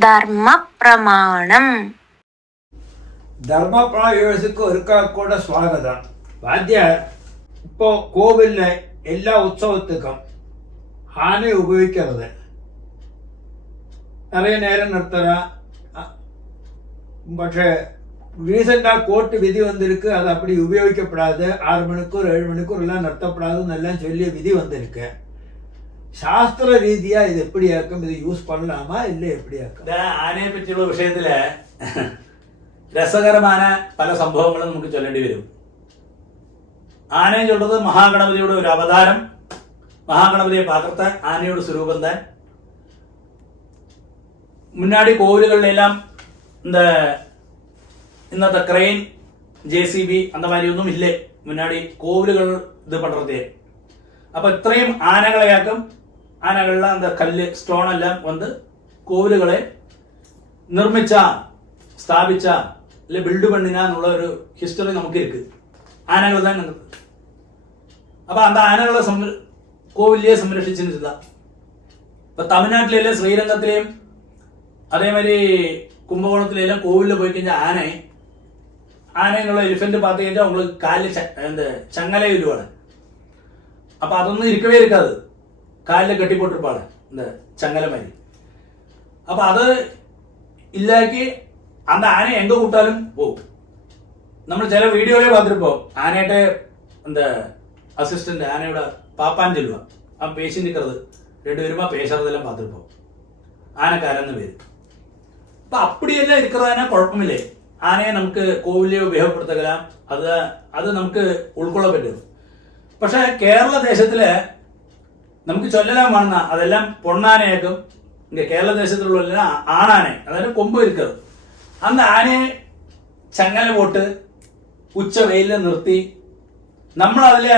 ധർമ്മപ്രമാണം. ധർമ്മപ്രമാണക്ക് ഒരിക്കൽ സ്വാഗതം. വാദ്യ ഇപ്പോ കോവിലിലെ എല്ലാ ഉത്സവത്തിനും ആനയെ ഉപയോഗിക്കരുത്. നിറയെ നേരം നിർത്തണ. പക്ഷേ ரீசெண்டா கோர்ட்டு விதி வந்திருக்கு. அது அப்படி உபயோகிக்கப்படாது. 6 மணிக்கூர் 7 மணிக்கூர் எல்லாம் நிறுத்தப்படாதுன்னு எல்லாம் சொல்லிய விதி வந்திருக்கு. சாஸ்திர ரீதியா இது எப்படி ஆக்கும்? இது யூஸ் பண்ணலாமா இல்ல எப்படி ஆக்கும்? ആനയെ പറ്റിയുള്ള വിഷയത്തില് രസകരമായ പല സംഭവങ്ങളും നമുക്ക് ചൊല്ലേണ്ടി വരും. ആനയെ ചൊല്ലുന്നത് മഹാഗണപതിയുടെ ഒരു അവതാരം, മഹാഗണപതിയെ പാത്രത്തെ ആനയുടെ സ്വരൂപം താൻ. മുന്നാടി കോവിലുകളിലെല്ലാം ഇന്നത്തെ ക്രെയിൻ, JCB அந்த மாதிரி ஒன்றும் இல்லை. முன்னாடி கோவில்கள் இது பண்றதே. அப்ப இത്രയും ആനകളെയാക്കും. ആനകളിലെ அந்த കല്ല് സ്റ്റോൺ എല്ലാം വന്ന് കോവിലുകളെ നിർമ്മിച്ച, സ്ഥാപിച്ച, അല്ലെ ബിൽഡ് പണിന എന്നുള്ള ഒരു ഹിസ്റ്ററി നമുക്ക് ഇരിക്ക്. ആനകൾ തന്നെ. അപ്പൊ அந்த ആനകളെ കോവിലിയെ സംരക്ഷിച്ചിരുന്നില്ല. ഇപ്പൊ തമിഴ്നാട്ടിലെല്ലാം ശ്രീരംഗത്തിലെയും അതേമാതിരി കുംഭകോണത്തിലെല്ലാം കോവിലിൽ പോയി കഴിഞ്ഞാൽ ആനയുള്ള എലിഫന്റ് பார்த்து കഴിഞ്ഞാൽ உங்களுக்கு കാലിൽ ചങ്ങല ഇല്ലുവാണ്. അപ്പൊ അതൊന്നും ഇരിക്കവേ ഇരിക്കാത്. കാലിൽ കെട്ടിപ്പോട്ടിരുപ്പാണ് ചങ്ങല മാതിരി. അപ്പൊ അത് ഇല്ലാക്കി அந்த ആന എങ്ക കൂട്ടാലും പോകും. നമ്മൾ ചില വീഡിയോയിലെ பார்த்துருப்போம். ആനയുടെ അസിസ്റ്റന്റ് ആനയുടെ പാപ്പാൻ ചെല്ലുക. ആ പേശി നിൽക്കുന്നത് രണ്ടുപേരുമാ പേശറതെല്ലാം பார்த்துருப்போம். ആനക്കാരെന്ന് പേര്. അപ്പൊ അപ്പടിയെല്ലാം ഇരിക്കുന്നതിനെ കുഴപ്പമില്ലേ. ആനയെ നമുക്ക് കോവിലെ ഉപയോഗപ്പെടുത്തലാം. അത് നമുക്ക് ഉൾക്കൊള്ളാൻ പറ്റും. പക്ഷെ കേരള ദേശത്തില് നമുക്ക് ചൊല്ലലാൻ വേണമെന്ന അതെല്ലാം പൊണ്ണാനയാക്കും. കേരള ദേശത്തിലുള്ള ആണാനെ, അതായത് കൊമ്പ് ഇരിക്കുന്നത്. അന്ന് ആനയെ ചങ്ങല പോട്ട് ഉച്ച വെയിലിൽ നിർത്തി നമ്മൾ അതില്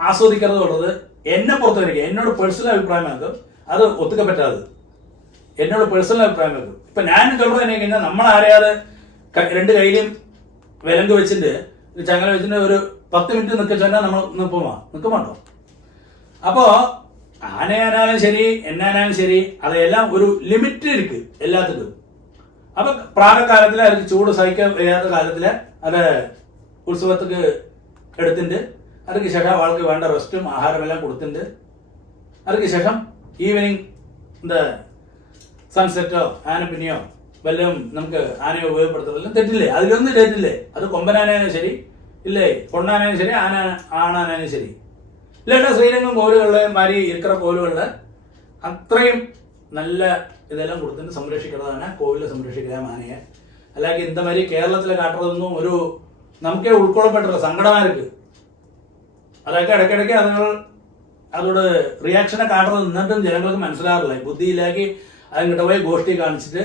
ആസ്വദിക്കുന്നത് ഉള്ളത് എന്നെ പുറത്തു വരിക. എന്നോട് പേഴ്സണൽ അഭിപ്രായമാക്കും. അത് ഒത്തുക്ക പറ്റാതെ എന്നോട് പേഴ്സണൽ അഭിപ്രായമാക്കും. ഇപ്പൊ ഞാൻ ചൊല്ലുന്നത് തന്നെ കഴിഞ്ഞാൽ നമ്മൾ ആരെയാതെ രണ്ട് കയ്യിലും വിലങ്ക് വെച്ചിട്ട് ചങ്ങല വെച്ചിട്ട് ഒരു 10 മിനിറ്റ് നിൽക്ക ചൊന്നാൽ നമ്മൾ നിൽക്കുമാണ്ടോ. അപ്പോ ആനയാനാലും ശരി, എന്നാനാലും ശരി, അതെല്ലാം ഒരു ലിമിറ്റ് ഇരിക്ക് എല്ലാത്തിനും. അപ്പൊ പ്രാരകാലത്തില് അവർക്ക് ചൂട് സഹിക്കാൻ വയ്യാത്ത കാലത്തില് അത് ഉത്സവത്തിക്ക് എടുത്തിട്ട് അതിന് ശേഷം അവൾക്ക് വേണ്ട റെസ്റ്റും ആഹാരമെല്ലാം കൊടുത്തിട്ട് അതിന് ശേഷം ഈവനിങ് സൺസെറ്റോ ആനപ്പിന്നെയോ വല്ലതും നമുക്ക് ആനയെ ഉപയോഗപ്പെടുത്തുന്നതെല്ലാം തെറ്റില്ലേ. അതിലൊന്നും തെറ്റില്ലേ. അത് കൊമ്പനാനായാലും ശരി, ഇല്ലേ പൊണ്ണാനായാലും ശരി, ആണാനായാലും ശരി. ഇല്ലാട്ട ശ്രീരംഗം കോലുകളിലെ മാതിരി ഇരിക്കുന്ന കോലുകളില് അത്രയും നല്ല ഇതെല്ലാം കൊടുത്തിട്ട് സംരക്ഷിക്കുന്നതാണ് കോവിലെ സംരക്ഷിക്കുക ആനയെ. അല്ലെങ്കിൽ இந்த மாதிரி കേരളത്തിലെ കാട്ടുന്നതൊന്നും ഒരു നമുക്കേ ഉൾക്കൊള്ളാൻ പറ്റില്ല. സങ്കടമാർക്ക് അതൊക്കെ ഇടയ്ക്കിടയ്ക്ക് അതോട് റിയാക്ഷനെ കാട്ടുന്നത് നിന്നിട്ടും ജനങ്ങൾക്ക് മനസ്സിലാറില്ല. ബുദ്ധിയിലാക്കി അതിങ്ങിട്ട് പോയി ഗോഷ്ഠി കാണിച്ചിട്ട്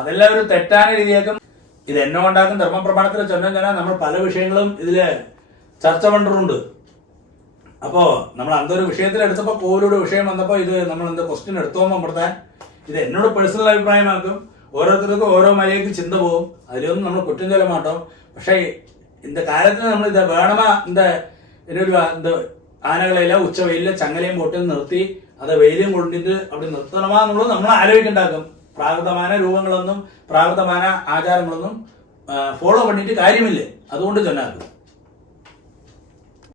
അതെല്ലാം ഒരു തെറ്റായ രീതിയാക്കും. ഇത് എന്നെ ഉണ്ടാക്കും. ധർമ്മപ്രമാണത്തിൽ ചൊല്ലുന്ന നമ്മൾ പല വിഷയങ്ങളും ഇതില് ചർച്ച പണ്ടിട്ടുണ്ട്. അപ്പോ നമ്മൾ എന്തൊരു വിഷയത്തിൽ എടുത്തപ്പോ കോവിലൂടെ വിഷയം വന്നപ്പോ ഇത് നമ്മൾ ക്വസ്റ്റ്യൻ എടുത്തോമ്പടുത്താൻ ഇത് എന്നോട് പേഴ്സണൽ അഭിപ്രായമാക്കും. ഓരോരുത്തർക്കും ഓരോ മര്യാദയ്ക്ക് ചിന്ത പോകും. അതിലൊന്നും നമ്മൾ കുറ്റം ചൊല്ലാൻ മാട്ടോ. പക്ഷേ കാര്യത്തിന് നമ്മൾ ഇത് വേണമാ എന്നൊരു ആനകളെല്ലാം ഉച്ച വെയിലിലെ ചങ്ങലയും പൊട്ടിൽ നിർത്തി അത് വെയിലും കൊണ്ടിട്ട് അവിടെ നിർത്തണമാ എന്നുള്ളത് നമ്മൾ ആലോചിക്കുണ്ടാക്കും. പ്രാകൃതമായ രൂപങ്ങളൊന്നും പ്രാകൃതമായ ആചാരങ്ങളൊന്നും ഫോളോ പണിയിട്ട് കാര്യമില്ല. അതുകൊണ്ട് ചൊല്ലാക്കും.